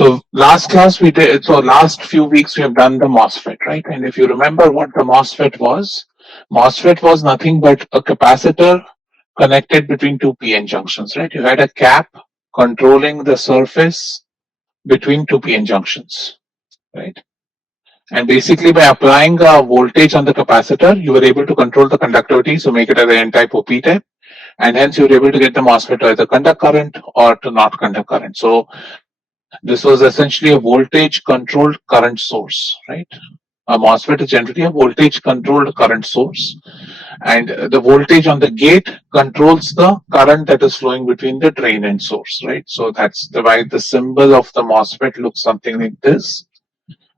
So last class we did, so last few weeks we have done the MOSFET, right? And if you remember what the MOSFET was nothing but a capacitor connected between two PN junctions, right? You had a cap controlling the surface between two PN junctions, right? And basically by applying a voltage on the capacitor, you were able to control the conductivity, so make it as an N-type or P-type, and hence you were able to get the MOSFET to either conduct current or to not conduct current. So this was essentially a voltage controlled current source, right? A MOSFET is generally a voltage controlled current source, and the voltage on the gate controls the current that is flowing between the drain and source, right? So that's why the symbol of the MOSFET looks something like this.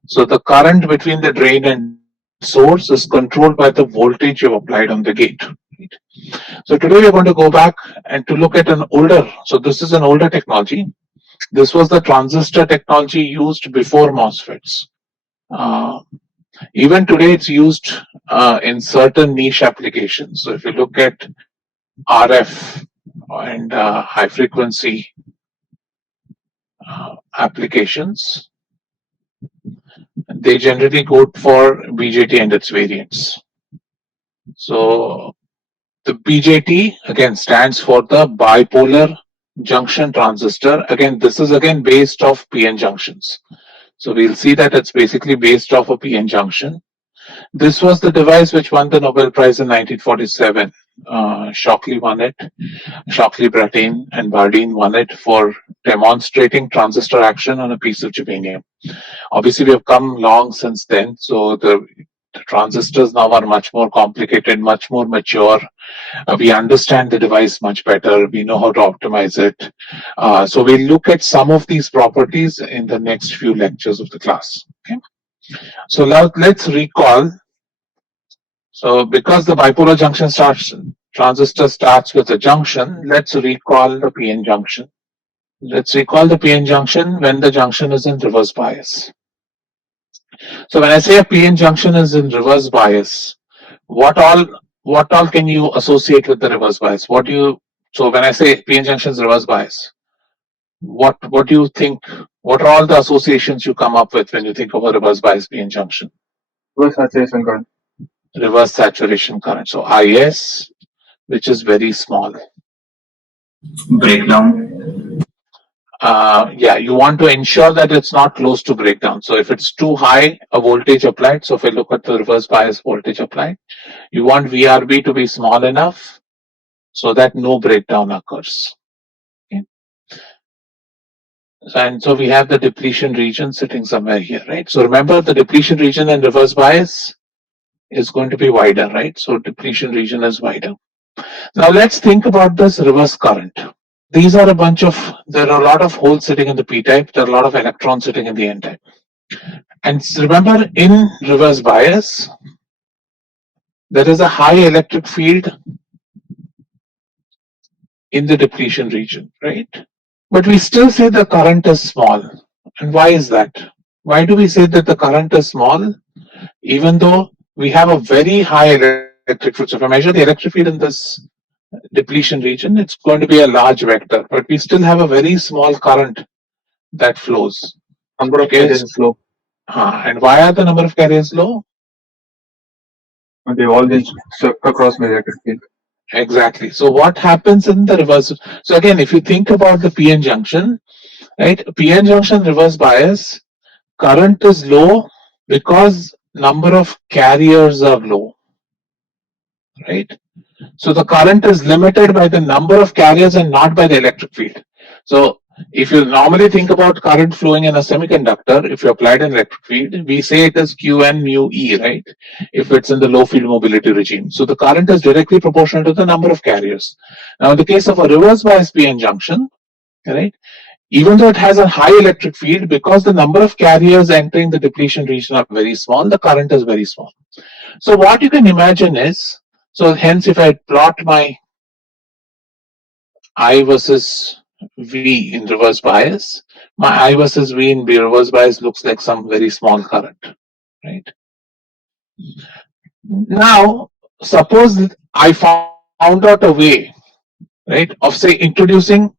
So the current between the drain and source is controlled by the voltage you've applied on the gate. Right? So today we're going to go back and to look at an older, so this is an older technology. This was the transistor technology used before MOSFETs. Even today it's used in certain niche applications. So if you look at RF and high frequency applications, they generally go for BJT and its variants. So the BJT again stands for the bipolar junction transistor. Again, this is again based off PN junctions. So we'll see that it's basically based off a PN junction. This was the device which won the Nobel Prize in 1947. Shockley won it. Shockley, Brattain, and Bardeen won it for demonstrating transistor action on a piece of germanium. Obviously, we have come long since then, so the transistors now are much more complicated, much more mature. We understand the device much better. We know how to optimize it. So we'll look at some of these properties in the next few lectures of the class. Okay. So now let's recall. So because the bipolar junction transistor starts with a junction, let's recall the PN junction. Let's recall the PN junction when the junction is in reverse bias. So when I say a PN junction is in reverse bias, what all can you associate with the reverse bias? So when I say PN junction is reverse bias, what do you think? What are all the associations you come up with when you think of a reverse bias PN junction? Reverse saturation current. Reverse saturation current. So IS, which is very small. Breakdown. Yeah, you want to ensure that it's not close to breakdown. So if it's too high a voltage applied, so if we look at the reverse bias voltage applied, you want VRB to be small enough so that no breakdown occurs. Okay. And so we have the depletion region sitting somewhere here, right? So remember the depletion region and reverse bias is going to be wider, right? So depletion region is wider. Now let's think about this reverse current. These are there are a lot of holes sitting in the p-type, there are a lot of electrons sitting in the n-type. And remember, in reverse bias, there is a high electric field in the depletion region, right? But we still say the current is small. And why is that? Why do we say that the current is small, even though we have a very high electric field? So if I measure the electric field in this depletion region, it's going to be a large vector, but we still have a very small current that flows. Number of carriers is low. And why are the number of carriers low? They all just stuck across the electric field. Exactly. So what happens in the reverse? So again, if you think about the PN junction, right? PN junction reverse bias, current is low because number of carriers are low, right? So the current is limited by the number of carriers and not by the electric field. So if you normally think about current flowing in a semiconductor, if you applied an electric field, we say it is Qn mu E, right? If it's in the low field mobility regime. So the current is directly proportional to the number of carriers. Now in the case of a reverse bias PN junction, right? Even though it has a high electric field, because the number of carriers entering the depletion region are very small, the current is very small. So what you can imagine is, so hence if I plot my I versus V in reverse bias, my I versus V in reverse bias looks like some very small current, right? Now, suppose I found out a way, right, of say introducing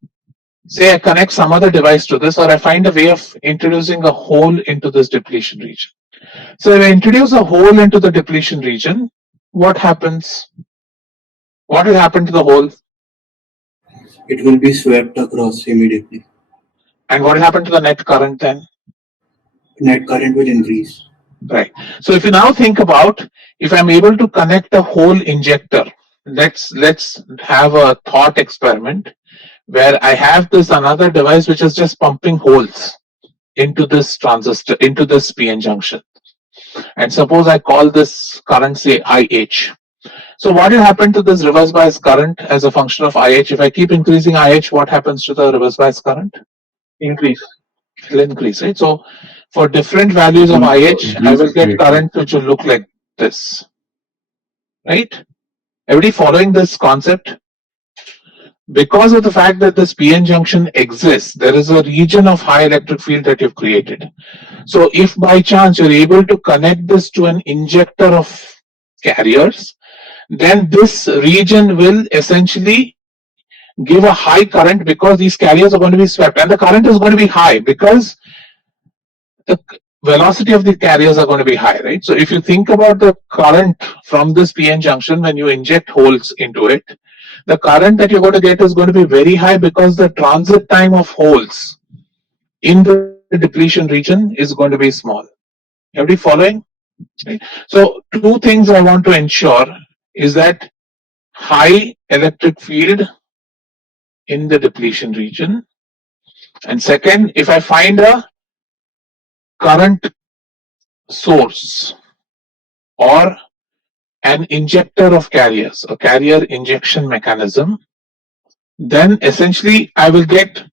say I connect some other device to this, or I find a way of introducing a hole into this depletion region. So if I introduce a hole into the depletion region, what happens? What will happen to the hole? It will be swept across immediately. And what will happen to the net current then? Net current will increase. Right. So if you now think about, if I'm able to connect a hole injector, let's have a thought experiment where I have this another device which is just pumping holes into this transistor, into this PN junction. And suppose I call this current, say, IH. So what will happen to this reverse bias current as a function of IH? If I keep increasing IH, what happens to the reverse bias current? Increase. It will increase, right? So for different values of IH, I will get current which will look like this, right? Everybody following this concept? Because of the fact that this PN junction exists, there is a region of high electric field that you've created. So if by chance you're able to connect this to an injector of carriers, then this region will essentially give a high current because these carriers are going to be swept, and the current is going to be high because the velocity of the carriers are going to be high, right? So if you think about the current from this PN junction, when you inject holes into it, the current that you're going to get is going to be very high because the transit time of holes in the depletion region is going to be small. Everybody following? Right? So two things I want to ensure is that high electric field in the depletion region, and second, if I find a current source or an injector of carriers, a carrier injection mechanism, then essentially I will get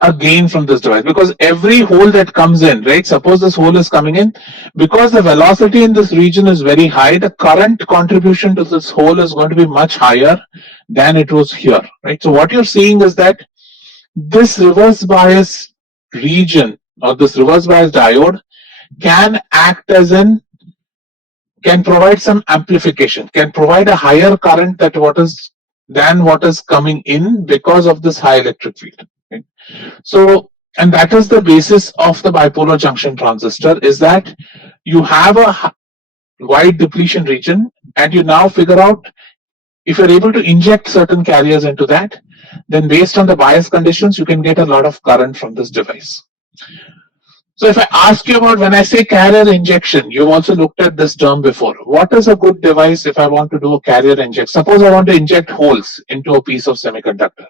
a gain from this device because every hole that comes in, right? Suppose this hole is coming in, because the velocity in this region is very high, the current contribution to this hole is going to be much higher than it was here, right? So what you're seeing is that this reverse bias region or this reverse bias diode can act as can provide some amplification, can provide a higher current than what is coming in because of this high electric field. Right? So, and that is the basis of the bipolar junction transistor, is that you have a wide depletion region and you now figure out if you're able to inject certain carriers into that, then based on the bias conditions, you can get a lot of current from this device. So if I ask you about, when I say carrier injection, you've also looked at this term before. What is a good device if I want to do a carrier inject? Suppose I want to inject holes into a piece of semiconductor.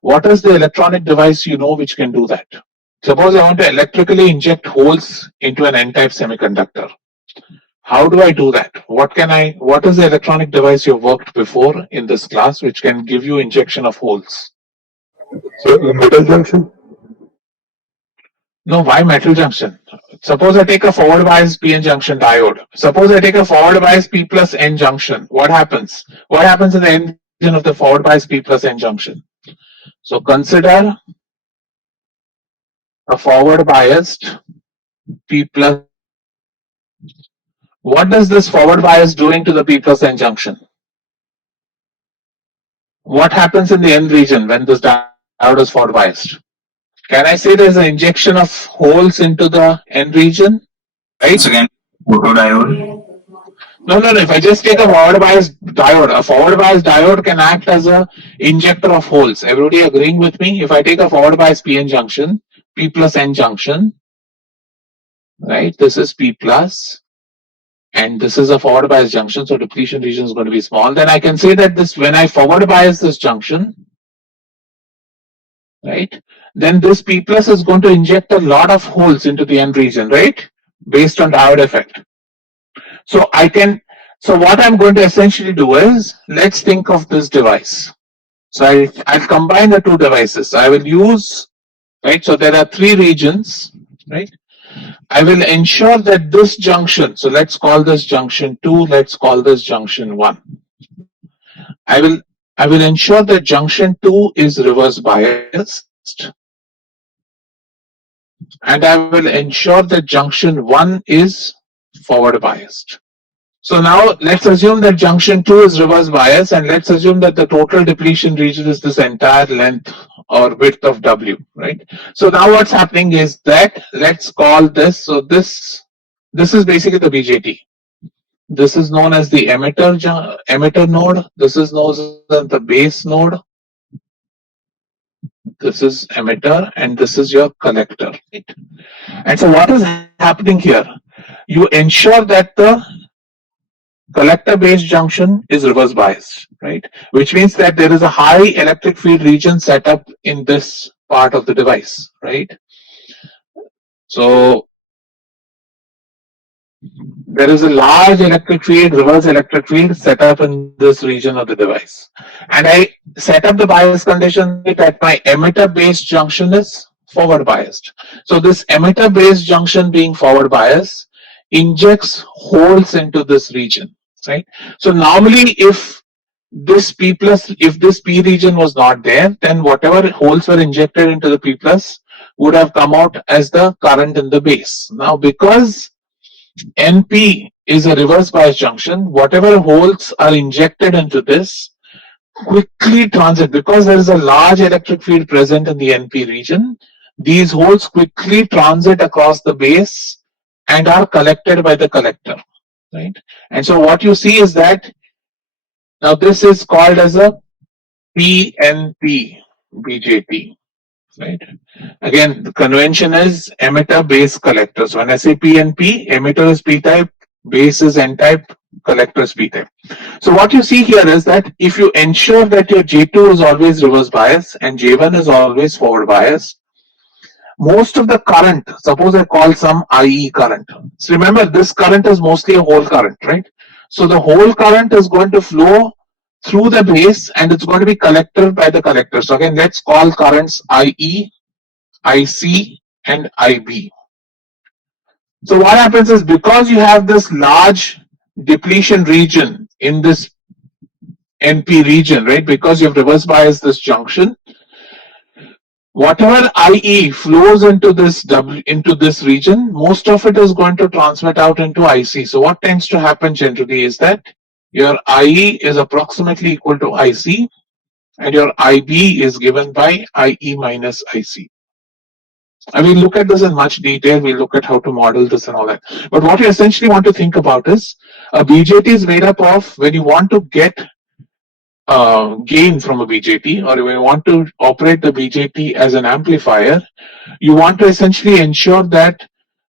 What is the electronic device you know which can do that? Suppose I want to electrically inject holes into an N-type semiconductor. How do I do that? What is the electronic device you've worked before in this class which can give you injection of holes? So the metal junction. No, why metal junction? Suppose I take a forward bias PN junction diode. Suppose I take a forward bias P plus N junction. What happens? What happens in the N region of the forward bias P plus N junction? So consider a forward biased P plus. What does this forward bias doing to the P plus N junction? What happens in the N region when this diode is forward biased? Can I say there's an injection of holes into the N region? Right? Once again, photodiode. No. If I just take a forward bias diode can act as a injector of holes. Everybody agreeing with me? If I take a forward bias PN junction, P plus N junction, right? This is P plus, and this is a forward bias junction, so depletion region is going to be small. Then I can say that when I forward bias this junction, right? Then this P plus is going to inject a lot of holes into the N region, right? Based on diode effect. So what I'm going to essentially do is, let's think of this device. So I'll combine the two devices. I will use, right? So there are three regions, right? I will ensure that this junction, so let's call this junction 2, let's call this junction 1. I will ensure that junction 2 is reverse biased, and I will ensure that junction 1 is forward biased. So now let's assume that junction 2 is reverse bias, and let's assume that the total depletion region is this entire length or width of W, right? So now what's happening is that, let's call this, so this is basically the BJT. This is known as the emitter node. This is known as the base node. This is emitter, and this is your collector. Right? And so what is happening here? You ensure that the collector based junction is reverse biased, right? Which means that there is a high electric field region set up in this part of the device, right? So there is a large electric field, reverse electric field set up in this region of the device. And I set up the bias condition that my emitter based junction is forward biased. So this emitter based junction being forward biased injects holes into this region, right? So normally if this P plus, if this P region was not there, then whatever holes were injected into the P plus would have come out as the current in the base. Now because NP is a reverse bias junction, whatever holes are injected into this quickly transit, because there is a large electric field present in the NP region, these holes quickly transit across the base and are collected by the collector, right? And so what you see is that now this is called as a PNP BJT, right? Again, the convention is emitter base collector. So when I say PNP, emitter is P type, base is N type, collector is P type. So what you see here is that if you ensure that your J2 is always reverse bias and J1 is always forward bias, most of the current, suppose I call some IE current. So remember, this current is mostly a whole current, right? So the whole current is going to flow through the base and it's going to be collected by the collector. So again, let's call currents IE, IC, and IB. So what happens is, because you have this large depletion region in this NP region, right? Because you have reverse biased this junction, whatever IE flows into this region, most of it is going to transmit out into IC. So what tends to happen generally is that your IE is approximately equal to IC, and your IB is given by IE minus IC. I mean, look at this in much detail. We'll look at how to model this and all that. But what you essentially want to think about is a BJT is made up of, when you want to get gain from a BJT, or when you want to operate the BJT as an amplifier, you want to essentially ensure that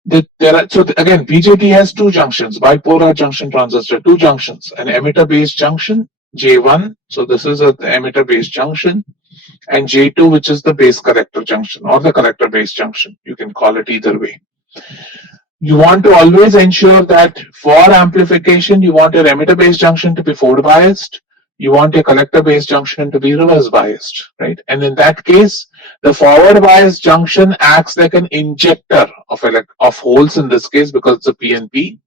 there are, so again, BJT has two junctions, bipolar junction transistor, two junctions, an emitter based junction, J1, so this is an emitter based junction, and J2, which is the base collector junction or the collector based junction. You can call it either way. You want to always ensure that for amplification, you want your emitter based junction to be forward biased. You want your collector based junction to be reverse biased, right? And in that case, the forward biased junction acts like an injector of holes in this case, because it's a PNP.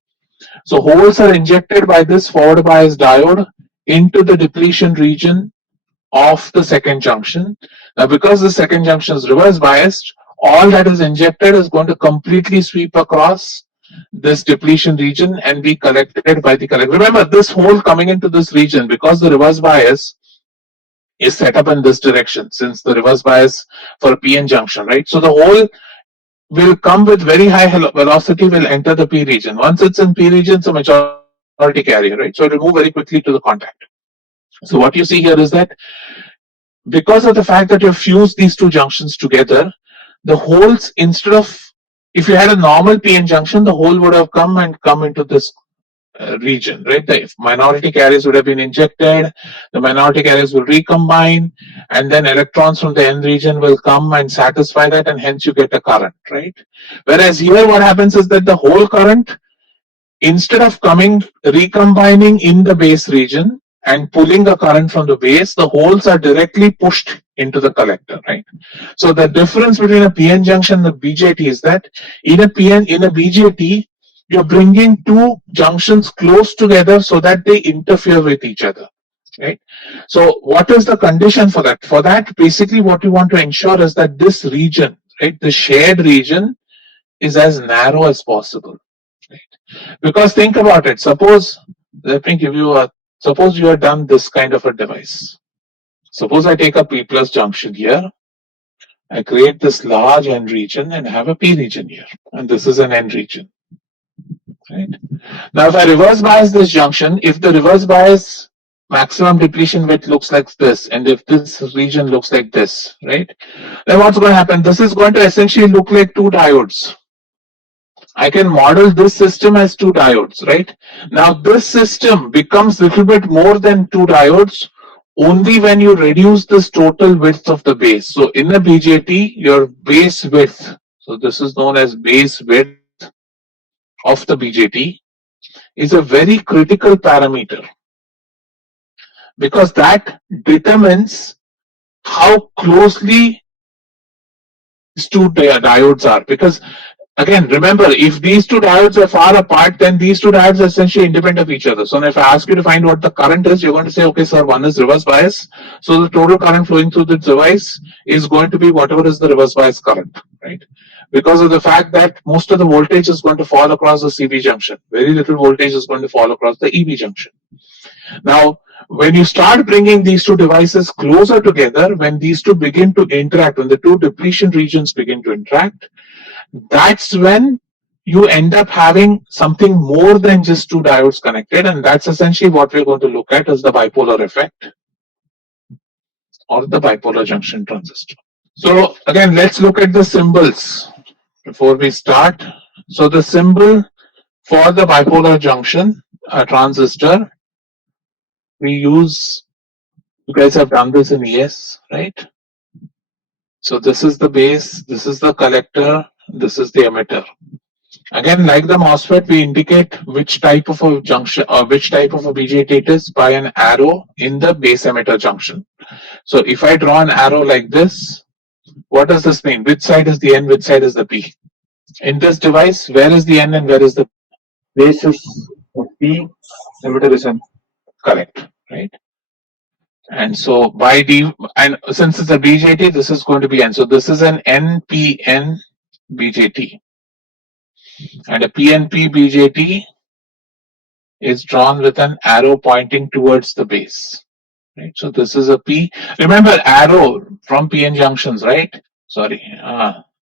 So holes are injected by this forward biased diode into the depletion region of the second junction. Now, because the second junction is reverse biased, all that is injected is going to completely sweep across this depletion region and be collected by the collector. Remember, this hole coming into this region, because the reverse bias is set up in this direction, since the reverse bias for a PN junction, right? So the hole will come with very high velocity, will enter the P region. Once it's in P region, it's a majority carrier, right? So it will move very quickly to the contact. So what you see here is that because of the fact that you've fused these two junctions together, the holes, instead of, if you had a normal PN junction, the hole would have come into this region, right? The minority carriers would have been injected, the minority carriers will recombine, and then electrons from the N region will come and satisfy that, and hence you get a current, right? Whereas here what happens is that the whole current, instead of recombining in the base region and pulling the current from the base, the holes are directly pushed into the collector, right? So the difference between a PN junction and a BJT is that in a BJT, you're bringing two junctions close together so that they interfere with each other, right? So what is the condition for that? For that, basically what you want to ensure is that this region, right, the shared region, is as narrow as possible, right? Because think about it. Suppose, let me give you suppose you have done this kind of a device. Suppose I take a P plus junction here, I create this large N region and have a P region here. And this is an N region. Right? Now, if I reverse bias this junction, if the reverse bias maximum depletion width looks like this, and if this region looks like this, right? Then what's going to happen? This is going to essentially look like two diodes. I can model this system as two diodes, right? Now, this system becomes a little bit more than two diodes only when you reduce this total width of the base. So, in a BJT, your base width, so this is known as base width of the BJT, is a very critical parameter because that determines how closely these two diodes are. Because again, remember, if these two diodes are far apart, then these two diodes are essentially independent of each other. So if I ask you to find what the current is, you're going to say, okay, sir, one is reverse bias. So the total current flowing through the device is going to be whatever is the reverse bias current, right? Because of the fact that most of the voltage is going to fall across the CB junction. Very little voltage is going to fall across the EB junction. Now, when you start bringing these two devices closer together, when these two begin to interact, when the two depletion regions begin to interact, that's when you end up having something more than just two diodes connected, and that's essentially what we're going to look at as the bipolar effect or the bipolar junction transistor. So again, let's look at the symbols before we start. So the symbol for the bipolar junction transistor, we use, you guys have done this in ES, right? So this is the base, this is the collector, this is the emitter. Again, like the MOSFET, we indicate which type of a junction or which type of a BJT it is by an arrow in the base emitter junction. So if I draw an arrow like this, what does this mean? Which side is the N, which side is the P? In this device, where is the N and where is the Base is P, emitter is N. correct, right? And so by D, and since it's a BJT, this is going to be N. So this is an NPN BJT. And a PNP BJT is drawn with an arrow pointing towards the base. Right? So this is a P. Remember arrow from PN junctions, right? Sorry.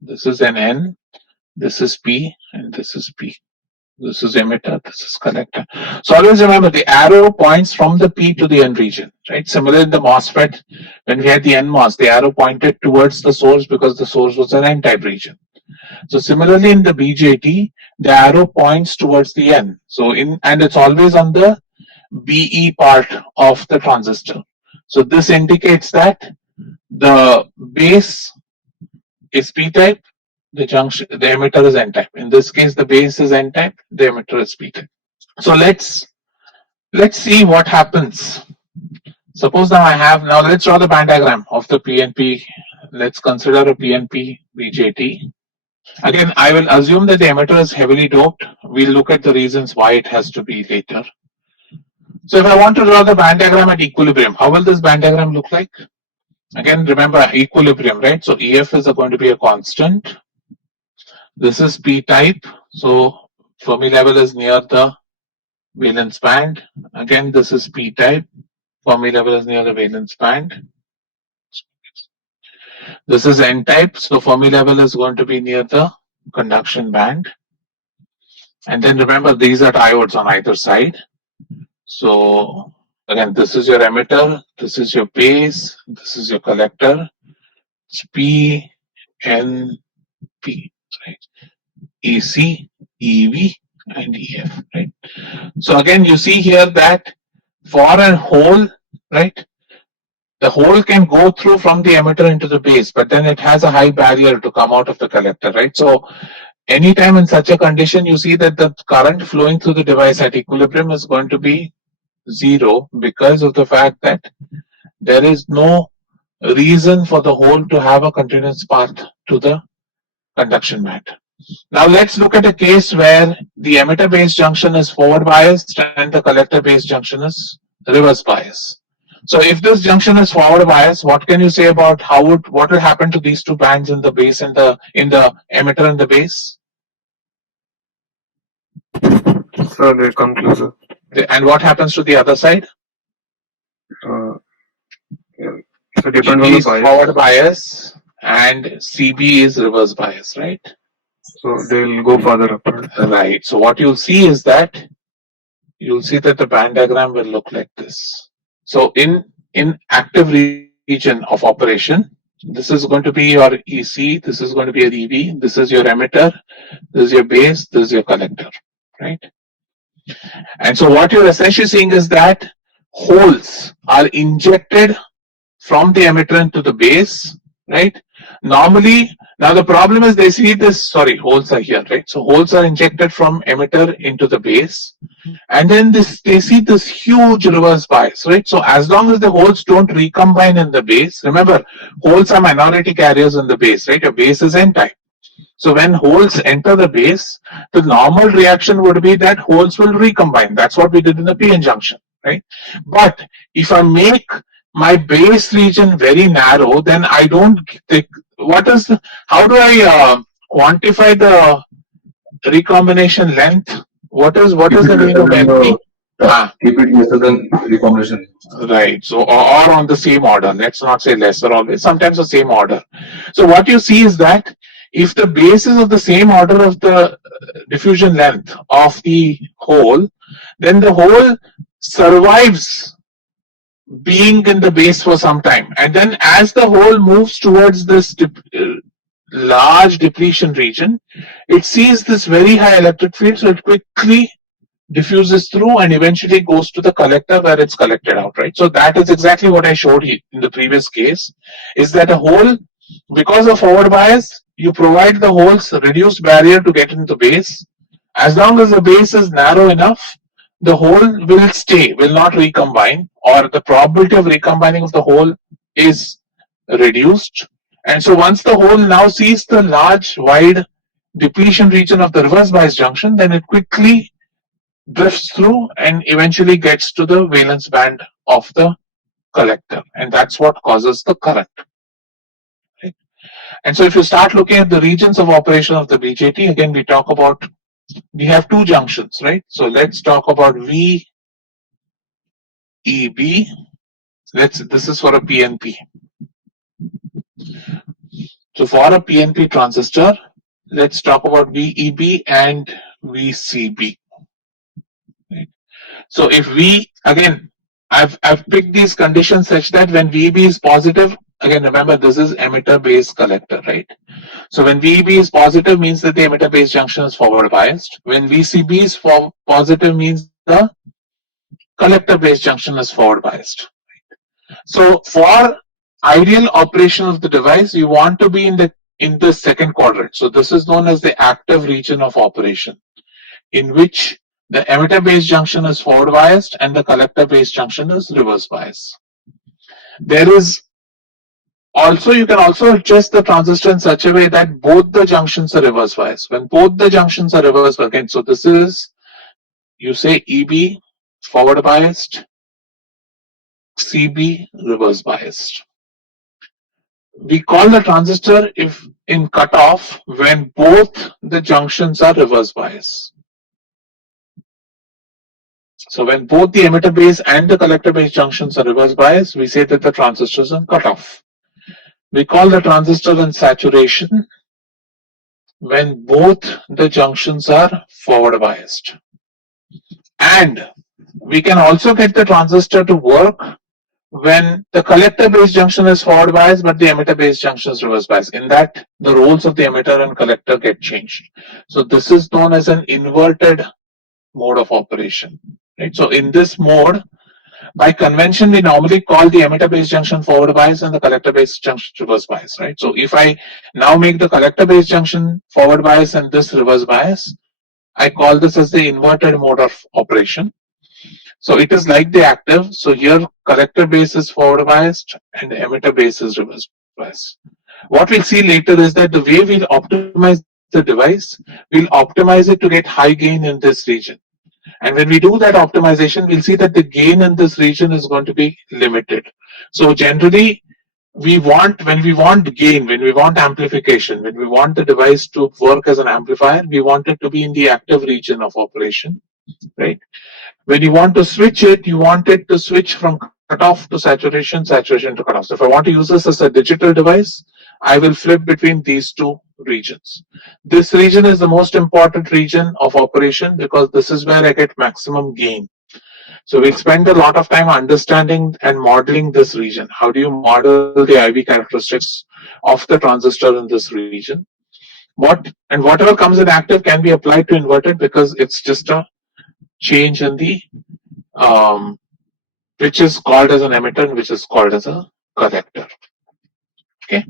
This is an N, this is P, and this is P. This is emitter, this is collector. So always remember the arrow points from the P to the N region, right? Similar in the MOSFET, when we had the NMOS, the arrow pointed towards the source because the source was an N-type region. So similarly in the BJT, the arrow points towards the N. So and it's always on the BE part of the transistor. So this indicates that the base is P-type, the junction, the emitter is N-type. In this case, the base is N-type, the emitter is P-type. So let's see what happens. Suppose now let's draw the band diagram of the PNP. Let's consider a PNP BJT. Again, I will assume that the emitter is heavily doped. We'll look at the reasons why it has to be later. So if I want to draw the band diagram at equilibrium, how will this band diagram look like? Again, remember equilibrium, right? So EF is going to be a constant. This is P-type. So Fermi level is near the valence band. Again, this is P-type. Fermi level is near the valence band. This is N-type. So Fermi level is going to be near the conduction band. And then remember, these are diodes on either side. So again, this is your emitter, this is your base, this is your collector. It's P, N, P, right? EC, EV, and EF, right? So again, you see here that for a hole, right? The hole can go through from the emitter into the base, but then it has a high barrier to come out of the collector, right? So anytime in such a condition, you see that the current flowing through the device at equilibrium is going to be zero because of the fact that there is no reason for the hole to have a continuous path to the conduction band. Now let's look at a case where the emitter base junction is forward biased and the collector base junction is reverse biased. So if this junction is forward biased, what can you say about what will happen to these two bands in the base and the emitter and the base? So they come closer. And what happens to the other side? So depends on the bias. Forward bias and CB is reverse bias, right? So they'll go further apart. Right. So what you'll see is that the band diagram will look like this. So in active region of operation, this is going to be your EC, this is going to be your EV, this is your emitter, this is your base, this is your collector, right? And so what you're essentially seeing is that holes are injected from the emitter into the base, right? Normally, now the problem is they see this, sorry, holes are here, right? So holes are injected from emitter into the base, and then they see this huge reverse bias, right? So as long as the holes don't recombine in the base, remember, holes are minority carriers in the base, right? Your base is n-type. So when holes enter the base, the normal reaction would be that holes will recombine. That's what we did in the p-n junction, right? But if I make my base region very narrow, then I don't take how do I quantify the recombination length? What is the meaning of NP? Keep it lesser than recombination. Right. So, or on the same order. Let's not say lesser always. Sometimes the same order. So, what you see is that if the base is of the same order of the diffusion length of the hole, then the hole survives being in the base for some time. And then as the hole moves towards this large depletion region, it sees this very high electric field, so it quickly diffuses through and eventually goes to the collector where it's collected out, right? So that is exactly what I showed you in the previous case, is that a hole, because of forward bias, you provide the holes reduced barrier to get into the base. As long as the base is narrow enough, the hole will stay, will not recombine, or the probability of recombining of the hole is reduced. And so once the hole now sees the large, wide depletion region of the reverse bias junction, then it quickly drifts through and eventually gets to the valence band of the collector, and that's what causes the current. Right? And so if you start looking at the regions of operation of the BJT, again we have two junctions, right? So let's talk about VEB. This is for a PNP. So for a PNP transistor, let's talk about VEB and VCB. Right? So if I've picked these conditions such that when VEB is positive, again remember this is emitter base collector, right? So when VEB is positive means that the emitter base junction is forward biased. When VCB is positive means the collector base junction is forward biased. So for ideal operation of the device, you want to be in the second quadrant. So this is known as the active region of operation, in which the emitter base junction is forward biased and the collector base junction is reverse biased. You can also adjust the transistor in such a way that both the junctions are reverse biased. When both the junctions are reverse biased, again, so this is, you say EB forward biased, CB reverse biased. We call the transistor if in cutoff when both the junctions are reverse biased. So when both the emitter base and the collector base junctions are reverse biased, we say that the transistor is in cutoff. We call the transistor in saturation when both the junctions are forward biased. And we can also get the transistor to work when the collector base junction is forward biased but the emitter base junction is reverse biased. In that, the roles of the emitter and collector get changed. So this is known as an inverted mode of operation. Right? So in this mode, by convention, we normally call the emitter base junction forward bias and the collector base junction reverse bias, right? So if I now make the collector base junction forward bias and this reverse bias, I call this as the inverted mode of operation. So it is like the active. So here collector base is forward biased and emitter base is reverse biased. What we'll see later is that the way we'll optimize the device, we'll optimize it to get high gain in this region. And when we do that optimization, we'll see that the gain in this region is going to be limited. So generally, when we want gain, when we want amplification, when we want the device to work as an amplifier, we want it to be in the active region of operation, right? When you want to switch it, you want it to switch from cutoff to saturation, saturation to cutoff. So if I want to use this as a digital device, I will flip between these two regions. This region is the most important region of operation because this is where I get maximum gain. So we'll spend a lot of time understanding and modeling this region. How do you model the IV characteristics of the transistor in this region? Whatever comes in active can be applied to inverted because it's just a change in the which is called as an emitter and which is called as a collector. Okay.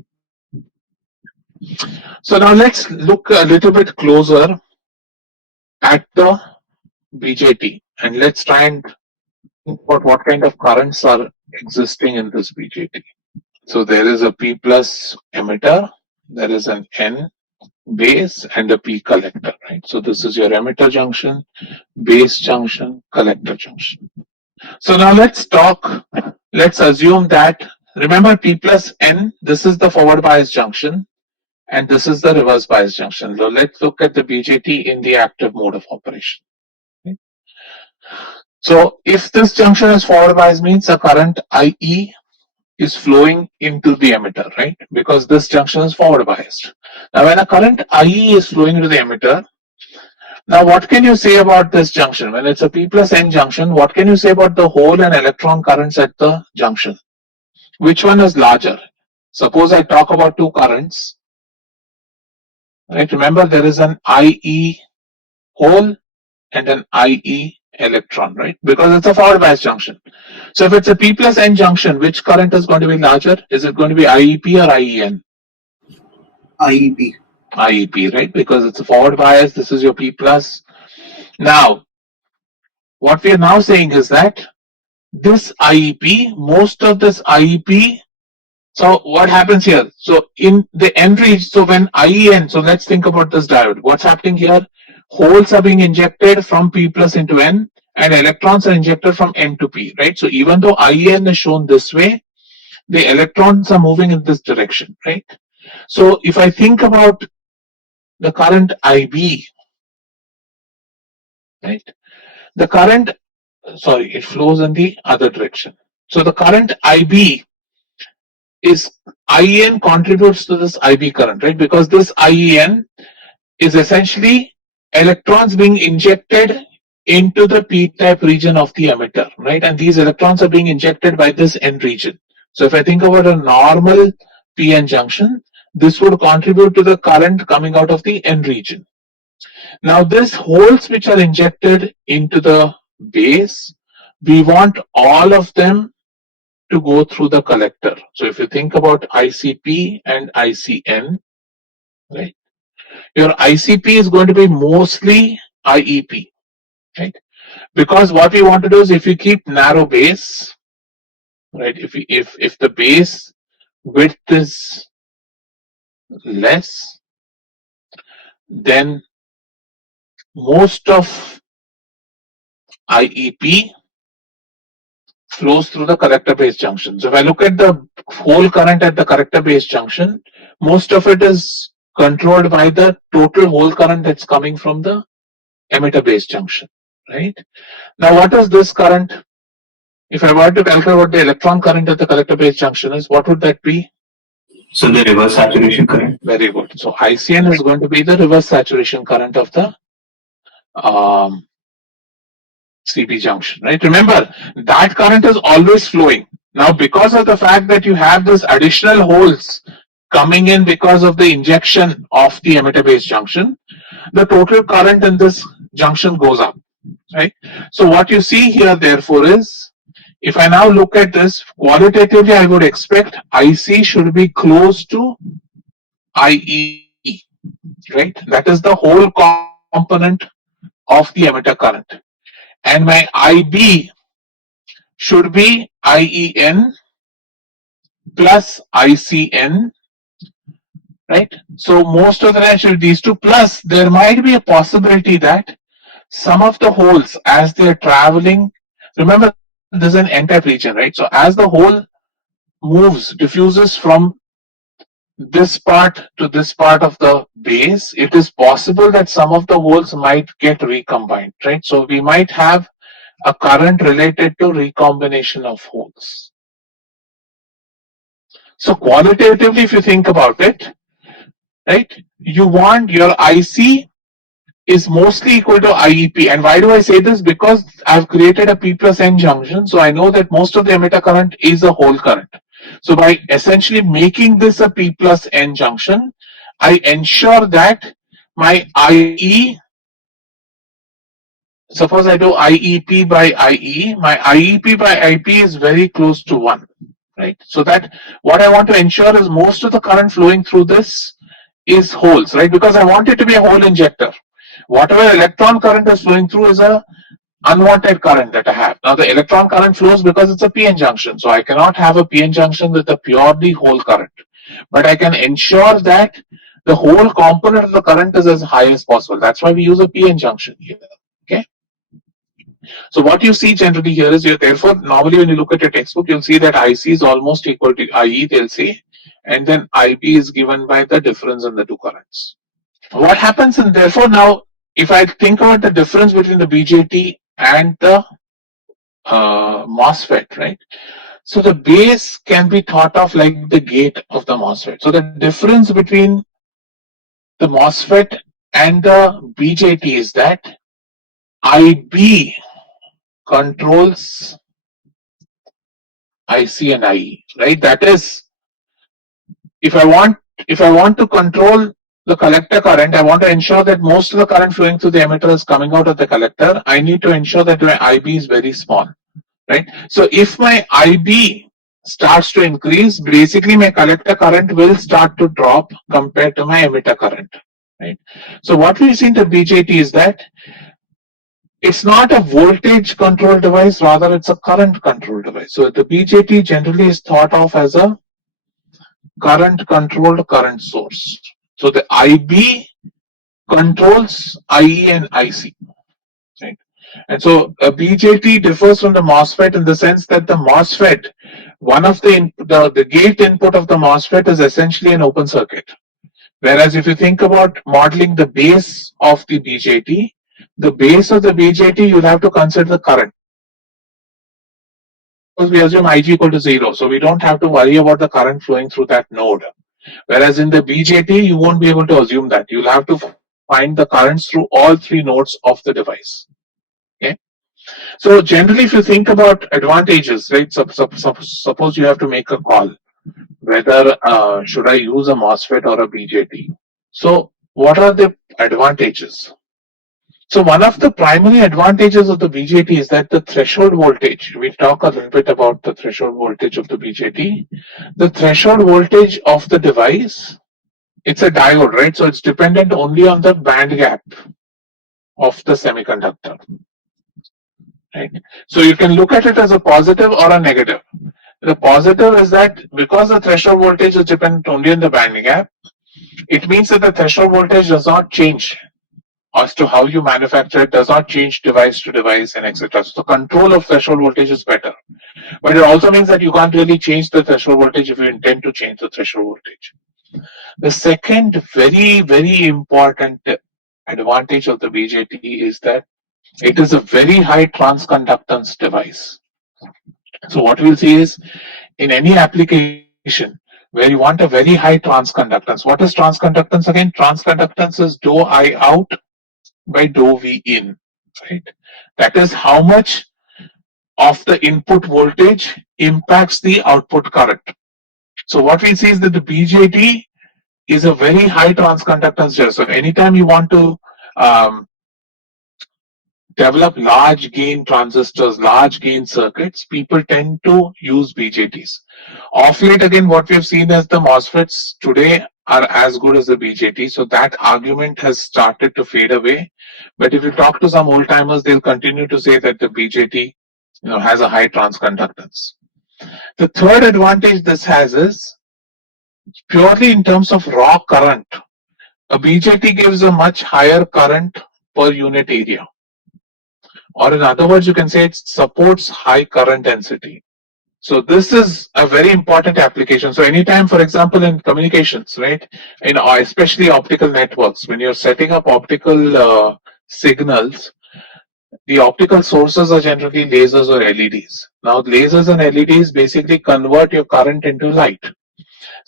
So now let's look a little bit closer at the BJT and let's try and think about what kind of currents are existing in this BJT. So there is a P plus emitter, there is an N base and a P collector, right? So this is your emitter junction, base junction, collector junction. So now let's assume that, remember P plus N, this is the forward bias junction and this is the reverse bias junction. So let's look at the BJT in the active mode of operation. Okay. So if this junction is forward bias means a current IE is flowing into the emitter, right? Because this junction is forward biased. Now when a current IE is flowing into the emitter, now what can you say about this junction? When it's a P plus N junction, what can you say about the hole and electron currents at the junction? Which one is larger? Suppose I talk about two currents, right? Remember there is an IE hole and an IE electron, right? Because it's a forward bias junction. So if it's a P plus N junction, which current is going to be larger? Is it going to be IEP or IEN? IEP. IEP, right? Because it's a forward bias. This is your P plus. Now, what we are now saying is that this IEP, most of this IEP, so what happens here? So in the N region, so when IEN, so let's think about this diode. What's happening here? Holes are being injected from P plus into N and electrons are injected from N to P, right? So even though IEN is shown this way, the electrons are moving in this direction, right? So if I think about the current IB, right? The current, sorry, it flows in the other direction. So the current IB is IEN contributes to this IB current, right? Because this IEN is essentially electrons being injected into the p-type region of the emitter, right? And these electrons are being injected by this N region. So if I think about a normal PN junction, this would contribute to the current coming out of the N region. Now these holes which are injected into the base, we want all of them to go through the collector. So if you think about ICP and ICN, right? Your ICP is going to be mostly IEP, right? Because what we want to do is if you keep narrow base, right? If the base width is less, then most of IEP flows through the collector base junction. So if I look at the whole current at the collector base junction, most of it is controlled by the total whole current that's coming from the emitter base junction, right? Now what is this current? If I were to calculate what the electron current at the collector base junction is, what would that be? So the reverse saturation current. Very good. So ICN is going to be the reverse saturation current of the CB junction, right? Remember, that current is always flowing. Now, because of the fact that you have this additional holes coming in because of the injection of the emitter base junction, the total current in this junction goes up, right? So what you see here, therefore, is if I now look at this qualitatively, I would expect IC should be close to IE, right? That is the whole component of the emitter current. And my IB should be IEN plus ICN, right? So most of the time should these two, plus there might be a possibility that some of the holes as they're traveling, remember this is an n-type region, right? So as the hole moves, diffuses from this part to this part of the base, it is possible that some of the holes might get recombined, right? So we might have a current related to recombination of holes. So qualitatively, if you think about it, right, you want your IC is mostly equal to IEP. And why do I say this? Because I've created a P plus N junction, so I know that most of the emitter current is a hole current. So by essentially making this a P plus N junction, I ensure that my IE, suppose I do IEP by IE, my IEP by IP is very close to 1, right? So that what I want to ensure is most of the current flowing through this is holes, right? Because I want it to be a hole injector. Whatever electron current is flowing through is a unwanted current that I have. Now the electron current flows because it's a PN junction, so I cannot have a PN junction with a purely hole current. But I can ensure that the whole component of the current is as high as possible. That's why we use a PN junction here. Okay. So what you see generally here is therefore normally when you look at a textbook, you'll see that IC is almost equal to IE, they'll say, and then IB is given by the difference in the two currents. What happens, and therefore now if I think about the difference between the BJT and the MOSFET, right? So the base can be thought of like the gate of the MOSFET. So the difference between the MOSFET and the BJT is that IB controls IC and IE, right? That is, if I want to control the collector current, I want to ensure that most of the current flowing through the emitter is coming out of the collector. I need to ensure that my IB is very small, right? So if my IB starts to increase, basically my collector current will start to drop compared to my emitter current, right? So what we see in the BJT is that it's not a voltage control device, rather it's a current control device. So the BJT generally is thought of as a current controlled current source. So the IB controls IE and IC, right? And so a BJT differs from the MOSFET in the sense that the MOSFET, one of the gate input of the MOSFET is essentially an open circuit. Whereas if you think about modeling the base of the BJT, the base of the BJT, you'll have to consider the current. Because we assume IG equal to 0, so we don't have to worry about the current flowing through that node. Whereas in the BJT, you won't be able to assume that. You'll have to find the currents through all three nodes of the device. Okay. So generally, if you think about advantages, right? Suppose you have to make a call whether should I use a MOSFET or a BJT. So what are the advantages? So one of the primary advantages of the BJT is that the threshold voltage, we talk a little bit about the threshold voltage of the BJT. The threshold voltage of the device, it's a diode, right? So it's dependent only on the band gap of the semiconductor, right? So you can look at it as a positive or a negative. The positive is that because the threshold voltage is dependent only on the band gap, it means that the threshold voltage does not change as to how you manufacture it, does not change device to device and etc. So the control of threshold voltage is better. But it also means that you can't really change the threshold voltage if you intend to change the threshold voltage. The second very, very important advantage of the BJT is that it is a very high transconductance device. So what we'll see is in any application where you want a very high transconductance. What is transconductance again? Transconductance is dou I out by dou V in, right? That is how much of the input voltage impacts the output current. So what we see is that the BJT is a very high transconductance here. So anytime you want to develop large gain transistors, large gain circuits, people tend to use BJTs. Of late, again, what we have seen is the MOSFETs today are as good as the BJT. So that argument has started to fade away. But if you talk to some old timers, they'll continue to say that the BJT, has a high transconductance. The third advantage this has is purely in terms of raw current. A BJT gives a much higher current per unit area. Or in other words, you can say it supports high current density. So this is a very important application. So anytime, for example, in communications, right, especially optical networks, when you're setting up optical signals, the optical sources are generally lasers or LEDs. Now, lasers and LEDs basically convert your current into light.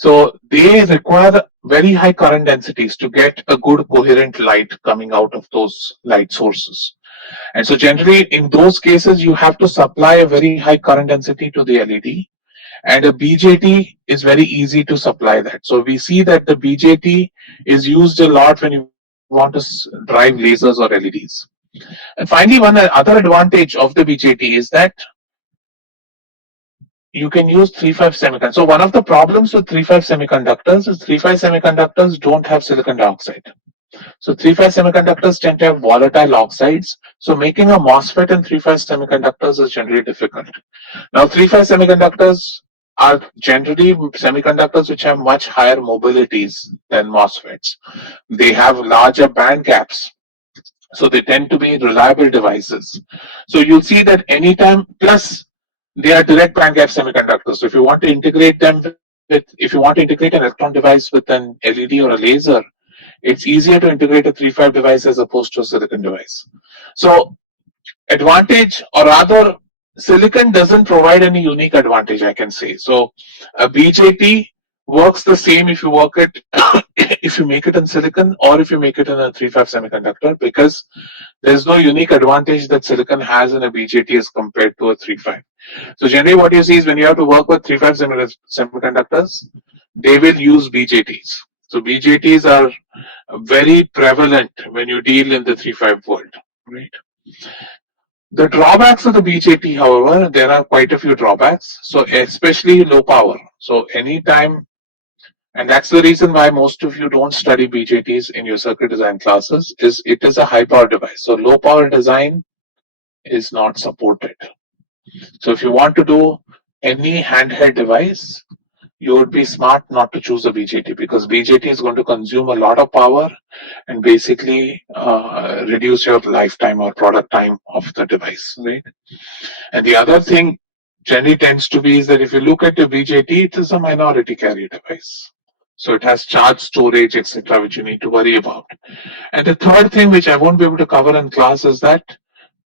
So they require very high current densities to get a good coherent light coming out of those light sources. And so generally in those cases, you have to supply a very high current density to the LED, and a BJT is very easy to supply that. So we see that the BJT is used a lot when you want to drive lasers or LEDs. And finally, one other advantage of the BJT is that you can use 3,5 semiconductors. So one of the problems with 3,5 semiconductors is 3,5 semiconductors don't have silicon dioxide. So 3,5 semiconductors tend to have volatile oxides. So making a MOSFET in 3,5 semiconductors is generally difficult. Now 3,5 semiconductors are generally semiconductors which have much higher mobilities than MOSFETs. They have larger band gaps. So they tend to be reliable devices. So you'll see that anytime, plus they are direct band gap semiconductors. So if you want to integrate them if you want to integrate an electron device with an LED or a laser, it's easier to integrate a 3,5 device as opposed to a silicon device. So advantage, or rather, silicon doesn't provide any unique advantage, I can say. So a BJT works the same if you work it if you make it in silicon or if you make it in a 3,5 semiconductor, because there's no unique advantage that silicon has in a BJT as compared to a 3,5. So generally what you see is when you have to work with 3,5 semiconductors, they will use BJTs. So BJTs are very prevalent when you deal in the 3,5 world, right? The drawbacks of the BJT, however, there are quite a few drawbacks. So especially low power. So anytime, and that's the reason why most of you don't study BJTs in your circuit design classes, is it is a high power device. So low power design is not supported. So if you want to do any handheld device, you would be smart not to choose a BJT, because BJT is going to consume a lot of power and basically reduce your lifetime or product time of the device, right? And the other thing generally tends to be is that if you look at the BJT, it is a minority carrier device. So it has charge storage, etc., which you need to worry about. And the third thing, which I won't be able to cover in class, is that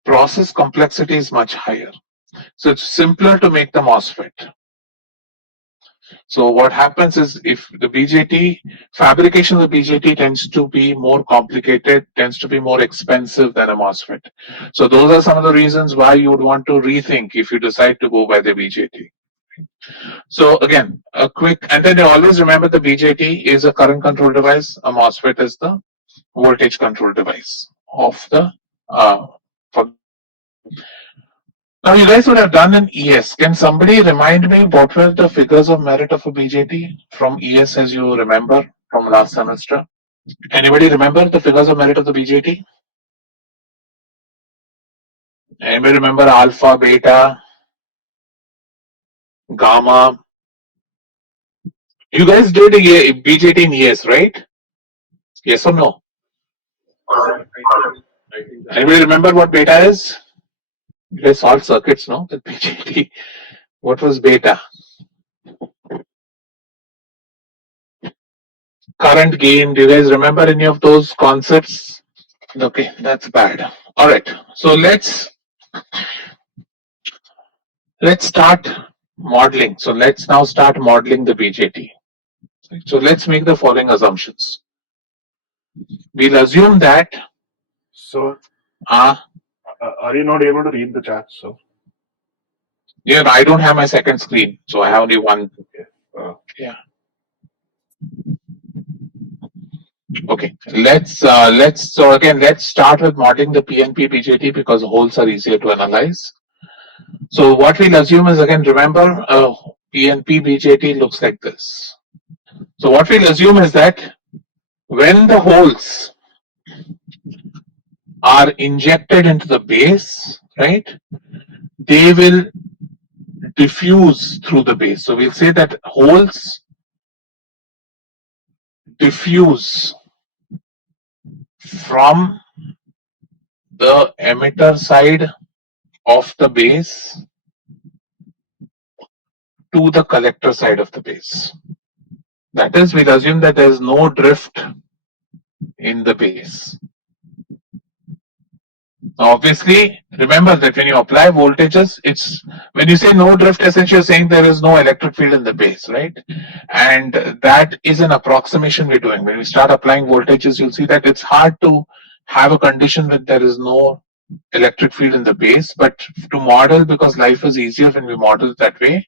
process complexity is much higher. So it's simpler to make the MOSFET. So what happens is, if the BJT, fabrication of the BJT tends to be more complicated, tends to be more expensive than a MOSFET. So those are some of the reasons why you would want to rethink if you decide to go by the BJT. So again, a quick, and then you always remember the BJT is a current control device, a MOSFET is the voltage control device of the for. Now you guys would have done an ES. Can somebody remind me what were the figures of merit of a BJT from ES as you remember from last semester? Anybody remember the figures of merit of the BJT? Anybody remember alpha, beta, gamma? You guys did a BJT in ES, right? Yes or no? Anybody remember what beta is? You guys solved circuits, no? The BJT. What was beta? Current gain. Do you guys remember any of those concepts? Okay, that's bad. All right. So let's start modeling. So let's now start modeling the BJT. So let's make the following assumptions. We'll assume that. So, are you not able to read the chat? So, Yeah, I don't have my second screen, so I have only one. okay. Yeah. Okay. Let's so again let's start with modeling the PNP BJT because holes are easier to analyze. So what we'll assume is, again, remember, PNP BJT looks like this. So what we'll assume is that when the holes are injected into the base, right, they will diffuse through the base. So we'll say that holes diffuse from the emitter side of the base to the collector side of the base. That is, we'll assume that there is no drift in the base. Obviously, remember that when you apply voltages, it's when you say no drift, essentially you're saying there is no electric field in the base, right? And that is an approximation we're doing. When we start applying voltages, you'll see that it's hard to have a condition when there is no electric field in the base, but to model, because life is easier when we model it that way.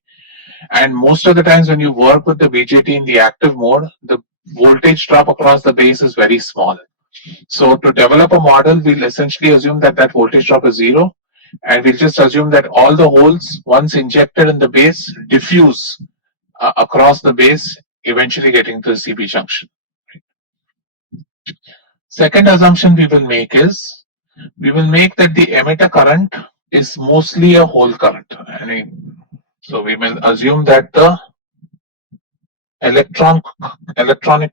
And most of the times when you work with the BJT in the active mode, the voltage drop across the base is very small. So to develop a model, we'll essentially assume that that voltage drop is zero, and we'll just assume that all the holes, once injected in the base, diffuse across the base, eventually getting to the CB junction. Second assumption we will make is, we will make that the emitter current is mostly a hole current. So we will assume that the electron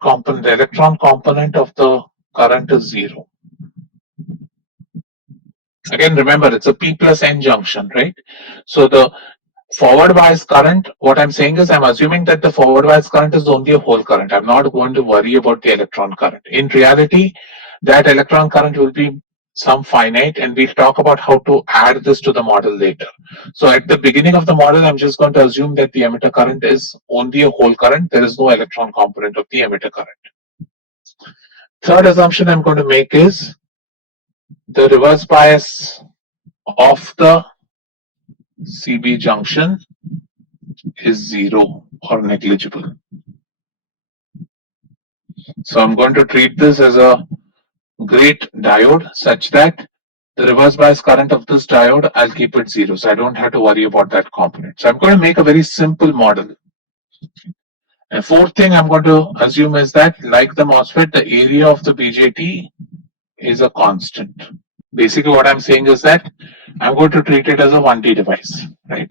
component of the current is zero. Again, remember, it's a P plus N junction, right? So the forward bias current, what I'm saying is I'm assuming that the forward bias current is only a hole current. I'm not going to worry about the electron current. In reality, that electron current will be some finite, and we'll talk about how to add this to the model later. So at the beginning of the model, I'm just going to assume that the emitter current is only a hole current. There is no electron component of the emitter current. Third assumption I'm going to make is the reverse bias of the CB junction is zero or negligible. So I'm going to treat this as a great diode such that the reverse bias current of this diode, I'll keep it zero. So I don't have to worry about that component. So I'm going to make a very simple model. And fourth thing I'm going to assume is that, like the MOSFET, the area of the BJT is a constant. Basically, what I'm saying is that I'm going to treat it as a 1D device, right?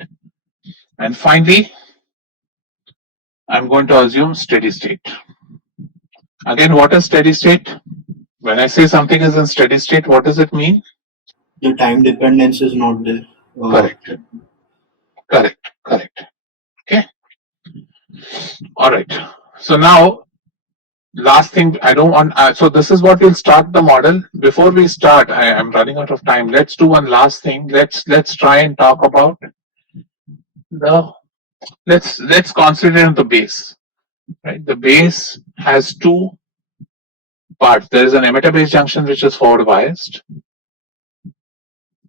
And finally, I'm going to assume steady state. Again, what is steady state? When I say something is in steady state, what does it mean? The time dependence is not there. Correct. Okay. All right. So now, last thing I don't want. So this is what we'll start the model. Before we start, I am running out of time. Let's do one last thing. Let's try and talk about the. Let's concentrate on the base. Right. The base has two parts. There is an emitter base junction which is forward biased.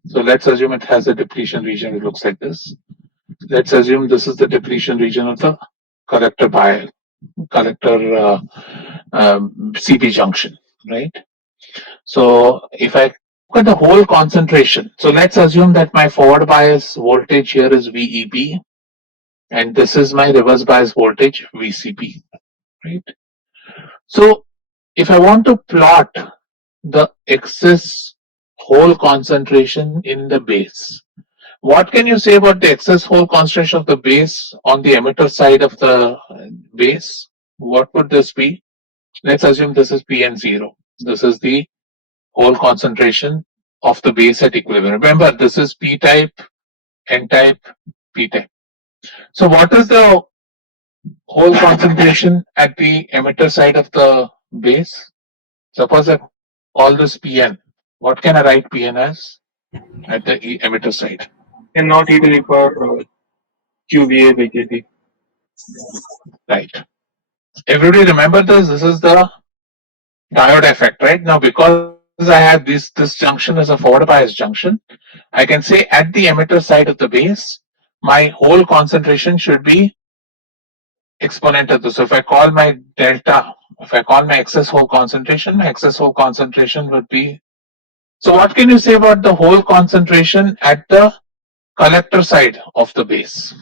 So let's assume it has a depletion region. It looks like this. Let's assume this is the depletion region of the collector CP junction, right? So if I look at the whole concentration, so let's assume that my forward bias voltage here is VEB, and this is my reverse bias voltage VCB, right? So if I want to plot the excess hole concentration in the base, what can you say about the excess hole concentration of the base on the emitter side of the base? What would this be? Let's assume this is PN0. This is the hole concentration of the base at equilibrium. Remember, this is P type, N type, P type. So what is the hole concentration at the emitter side of the base? Suppose I call this PN. What can I write PN as at the emitter side? And not even for QVA BJT. Right. Everybody remember this? This is the diode effect, right? Now, because I have this junction is a forward bias junction, I can say at the emitter side of the base, my hole concentration should be exponential. So if I call my delta, if I call my excess hole concentration, my excess hole concentration would be. So what can you say about the hole concentration at the collector side of the base?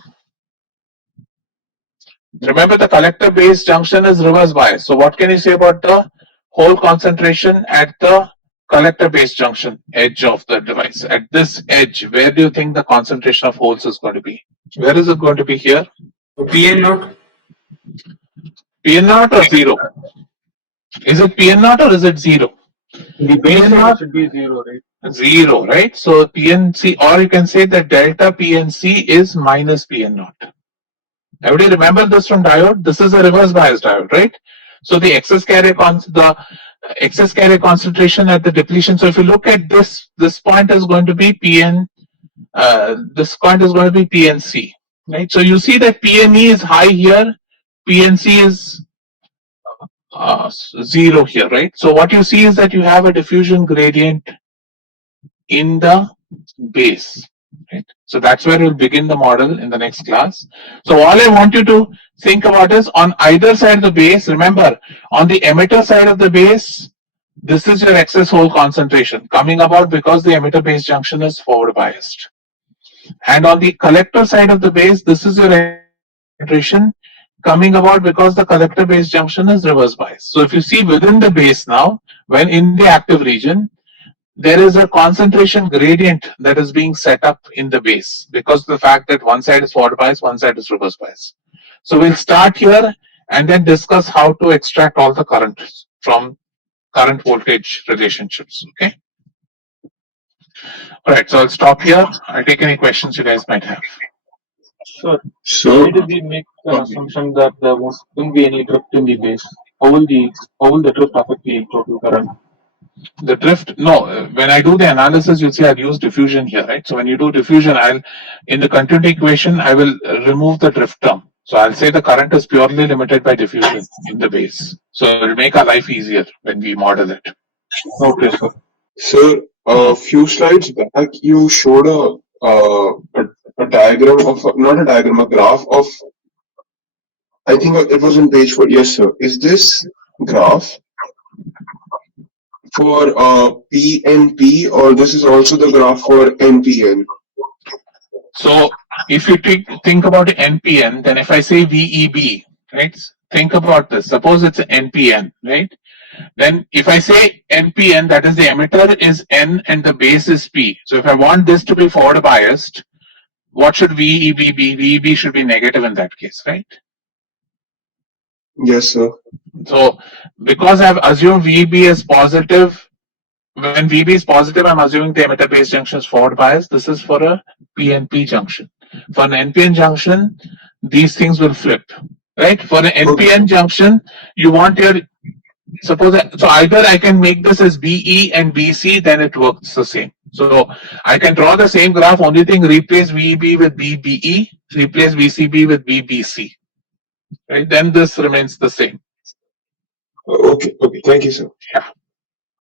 Remember, the collector base junction is reverse bias. So what can you say about the hole concentration at the collector base junction edge of the device? At this edge, where do you think the concentration of holes is going to be? Where is it going to be here? PN not? PN naught or zero? Is it PN naught or is it zero? The base side should be zero, right? Zero, right? So PNC, or you can say that delta PNC is minus PN naught. Everybody remember this from diode? This is a reverse bias diode, right? So the excess carrier the excess carrier concentration at the depletion. So if you look at this point is going to be PN, this point is going to be PNC, right? So you see that PNE is high here, PNC is 0 here, right? So what you see is that you have a diffusion gradient in the base, right? So that's where we'll begin the model in the next class. So all I want you to think about is on either side of the base, remember on the emitter side of the base, this is your excess hole concentration coming about because the emitter base junction is forward biased. And on the collector side of the base, this is your concentration coming about because the collector base junction is reverse biased. So if you see within the base now, when in the active region, there is a concentration gradient that is being set up in the base because of the fact that one side is forward bias, one side is reverse bias. So we'll start here and then discuss how to extract all the current from current voltage relationships. Okay. All right. So I'll stop here. I'll take any questions you guys might have. So Why did we make an assumption that there won't be any drift in the base? How will the drift affect the total current? The drift, no, when I do the analysis, you'll see I'll use diffusion here, right? So when you do diffusion, in the continuity equation, I will remove the drift term. So I'll say the current is purely limited by diffusion in the base. So it'll make our life easier when we model it. Okay, sir. Sir, a few slides back, you showed a diagram of, not a diagram, a graph of, I think it was on page 4. Yes, sir. Is this graph for PNP, or this is also the graph for NPN? So if you think about NPN, then if I say VEB, right? Think about this. Suppose it's NPN, right? Then if I say NPN, that is the emitter is N and the base is P. So if I want this to be forward biased, what should VEB be? VEB should be negative in that case, right? Yes, sir. So because I've assumed VEB is positive, when VB is positive, I'm assuming the emitter base junction is forward biased. This is for a PNP junction. For an NPN junction, these things will flip, right? For an NPN junction, you want your, suppose, so either I can make this as BE and BC, then it works the same. So I can draw the same graph, only thing replace VEB with BBE, replace VCB with BBC, right? Then this remains the same. Okay, thank you, sir. Yeah.